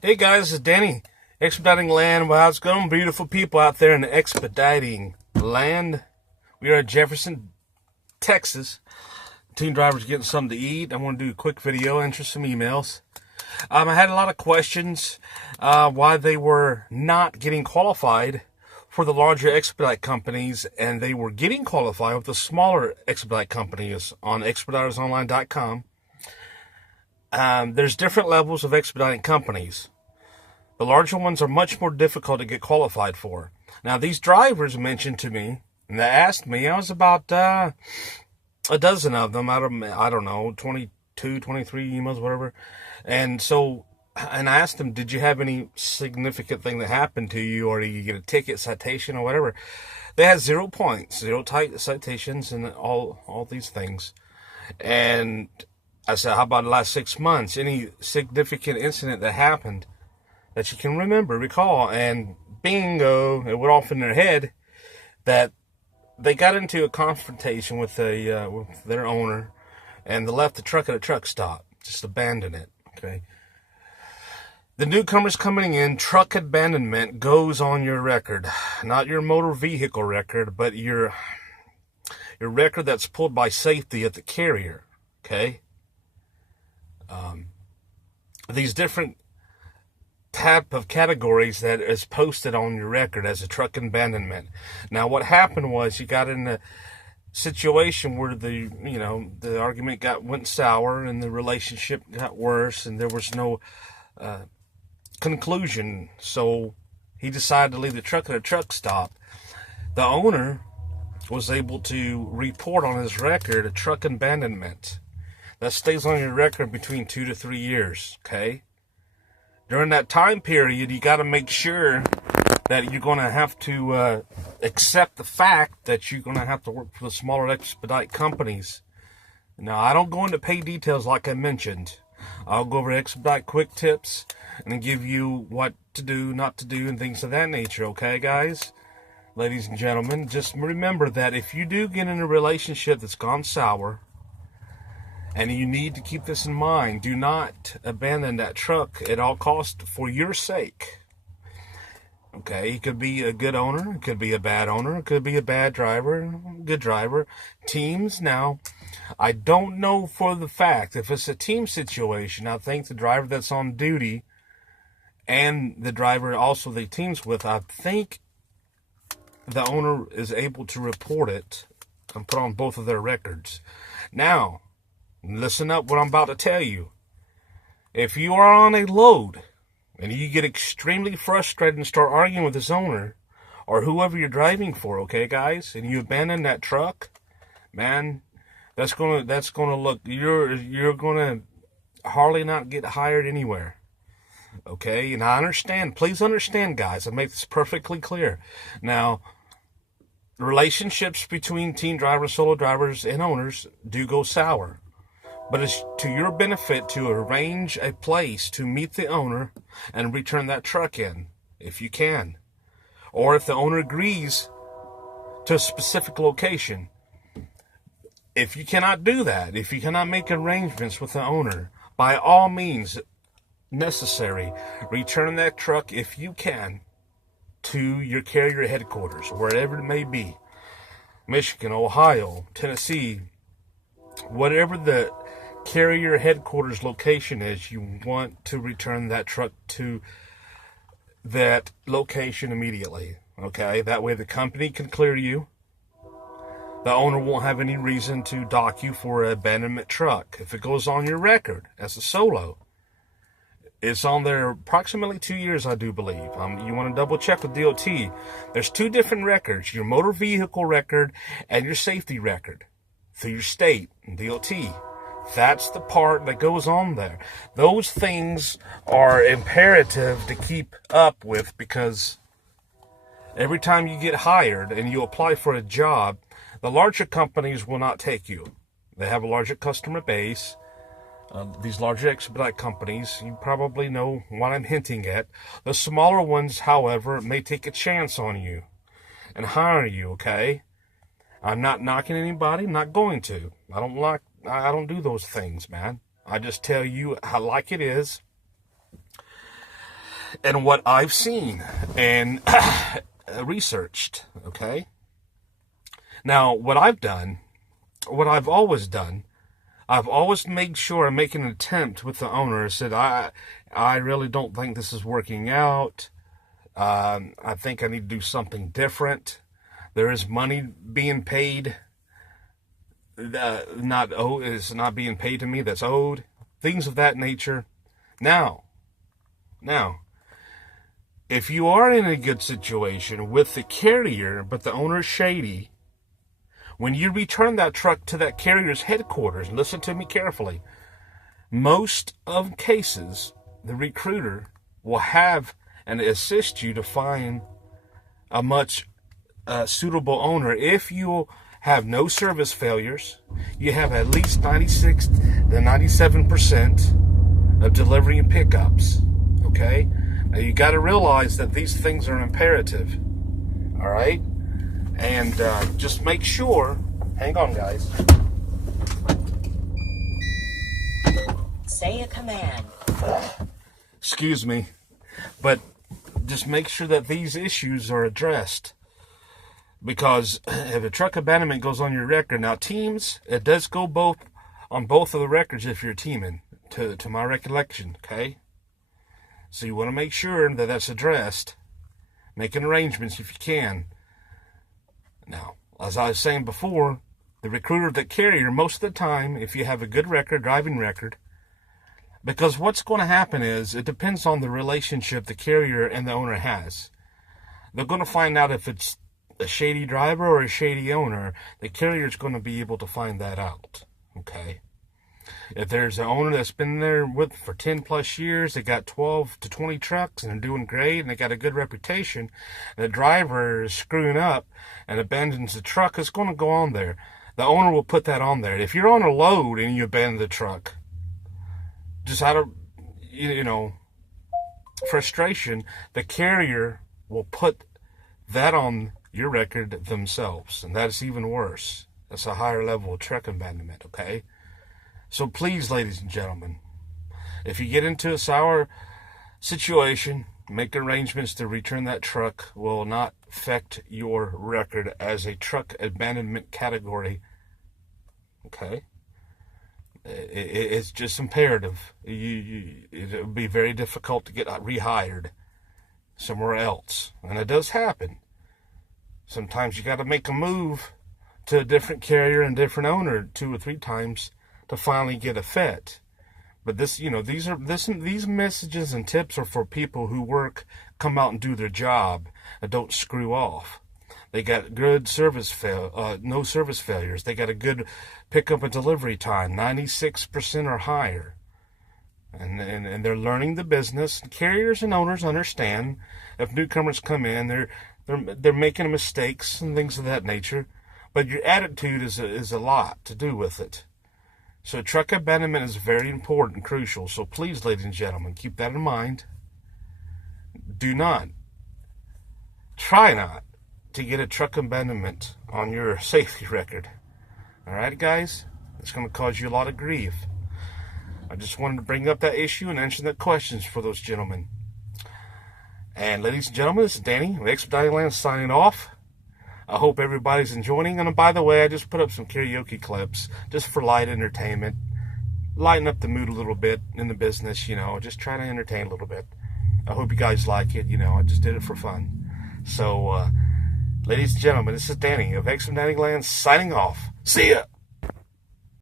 Hey guys, this is Danny, Expediting Land. Well, how's it going? Beautiful people out there in the Expediting Land. We are in Jefferson, Texas. Team drivers getting something to eat. I want to do a quick video, answer some emails. I had a lot of questions why they were not getting qualified for the larger Expedite companies, and they were getting qualified with the smaller Expedite companies on expeditorsonline.com. There's different levels of expediting companies. The larger ones are much more difficult to get qualified for. Now, these drivers mentioned to me, and they asked me, I was about a dozen of them out of, I don't know, 22, 23 emails, whatever. And I asked them, did you have any significant thing that happened to you, or did you get a ticket, citation, or whatever? They had 0 points, zero citations, and all these things. And I said, how about the last 6 months? Any significant incident that happened that you can recall? And bingo, it went off in their head that they got into a confrontation with their owner, and they left the truck at a truck stop, just abandoned it. Okay. The newcomers coming in, truck abandonment goes on your record, not your motor vehicle record, but your record that's pulled by safety at the carrier. Okay. These different type of categories that is posted on your record as a truck abandonment. Now, what happened was you got in a situation where the argument went sour and the relationship got worse, and there was no conclusion. So he decided to leave the truck at a truck stop. The owner was able to report on his record a truck abandonment. That stays on your record between 2 to 3 years, okay? During that time period, you got to make sure that you're going to have to accept the fact that you're going to have to work for the smaller expedite companies. Now, I don't go into pay details like I mentioned. I'll go over expedite quick tips and give you what to do, not to do, and things of that nature, okay, guys? Ladies and gentlemen, just remember that if you do get in a relationship that's gone sour, and you need to keep this in mind, do not abandon that truck at all costs for your sake. Okay, it could be a good owner, it could be a bad owner, it could be a bad driver, good driver. Teams, now, I don't know for the fact. If it's a team situation, I think the driver that's on duty and the driver also the team's with, I think the owner is able to report it and put on both of their records. Now, listen up what I'm about to tell you. If you are on a load and you get extremely frustrated and start arguing with this owner or whoever you're driving for, okay, guys, and you abandon that truck, man, that's gonna look, you're gonna hardly not get hired anywhere. Okay, and I understand. Please understand, guys. I make this perfectly clear. Now, relationships between team drivers, solo drivers, and owners do go sour. But it's to your benefit to arrange a place to meet the owner and return that truck in, if you can. Or if the owner agrees to a specific location. If you cannot do that, if you cannot make arrangements with the owner, by all means necessary, return that truck, if you can, to your carrier headquarters, wherever it may be. Michigan, Ohio, Tennessee, whatever the carrier headquarters location is, you want to return that truck to that location immediately. Okay, that way the company can clear you. The owner won't have any reason to dock you for an abandonment truck. If it goes on your record as a solo, it's on there approximately 2 years, I do believe. You want to double check with DOT. There's 2 different records, your motor vehicle record and your safety record through your state and DOT. That's the part that goes on there. Those things are imperative to keep up with, because every time you get hired and you apply for a job, the larger companies will not take you. They have a larger customer base. These larger expedite companies, you probably know what I'm hinting at. The smaller ones, however, may take a chance on you and hire you, okay? I'm not knocking anybody. I'm not going to. I don't do those things, man. I just tell you how like it is. and what I've seen and researched, okay? Now, what I've always done, I've always made sure I make an attempt with the owner. I said, I really don't think this is working out. I think I need to do something different. There is money being paid, is not being paid to me that's owed. Things of that nature. Now, if you are in a good situation with the carrier, but the owner's shady, when you return that truck to that carrier's headquarters, listen to me carefully, most of cases, the recruiter will have and assist you to find a much suitable owner. If you have no service failures, you have at least 96 to 97% of delivery and pickups, okay? Now you got to realize that these things are imperative, all right? And just make sure, hang on guys. Say a command. Excuse me, but just make sure that these issues are addressed. Because if a truck abandonment goes on your record, now teams, it does go on both of the records if you're teaming, to my recollection, okay? So you want to make sure that that's addressed, making arrangements if you can. Now, as I was saying before, the recruiter, the carrier, most of the time, if you have a good record, driving record, because what's going to happen is, it depends on the relationship the carrier and the owner has. They're going to find out if it's a shady driver or a shady owner. The carrier's going to be able to find that out, okay? If there's an owner that's been there for 10 plus years, they got 12 to 20 trucks and they're doing great and they got a good reputation, and the driver is screwing up and abandons the truck, it's going to go on there. The owner will put that on there. If you're on a load and you abandon the truck, just out of, frustration, the carrier will put that on your record themselves, and that's even worse. That's a higher level of truck abandonment, okay? So please, ladies and gentlemen, if you get into a sour situation, make arrangements to return that truck. Will not affect your record as a truck abandonment category, okay? It's just imperative. It would be very difficult to get rehired somewhere else, and it does happen. Sometimes you got to make a move to a different carrier and different owner 2 or 3 times to finally get a fit. But these messages and tips are for people who come out and do their job and don't screw off. They got good no service failures. They got a good pickup and delivery time, 96% or higher. And they're learning the business. Carriers and owners understand if newcomers come in, they're making mistakes and things of that nature. But your attitude is a lot to do with it. So truck abandonment is very important and crucial. So please, ladies and gentlemen, keep that in mind. Try not to get a truck abandonment on your safety record. All right, guys? It's going to cause you a lot of grief. I just wanted to bring up that issue and answer the questions for those gentlemen. And ladies and gentlemen, this is Danny of Expediting Land signing off. I hope everybody's enjoying. And by the way, I just put up some karaoke clips just for light entertainment. Lighten up the mood a little bit in the business, just try to entertain a little bit. I hope you guys like it, I just did it for fun. So, ladies and gentlemen, this is Danny of Expediting Land signing off. See ya!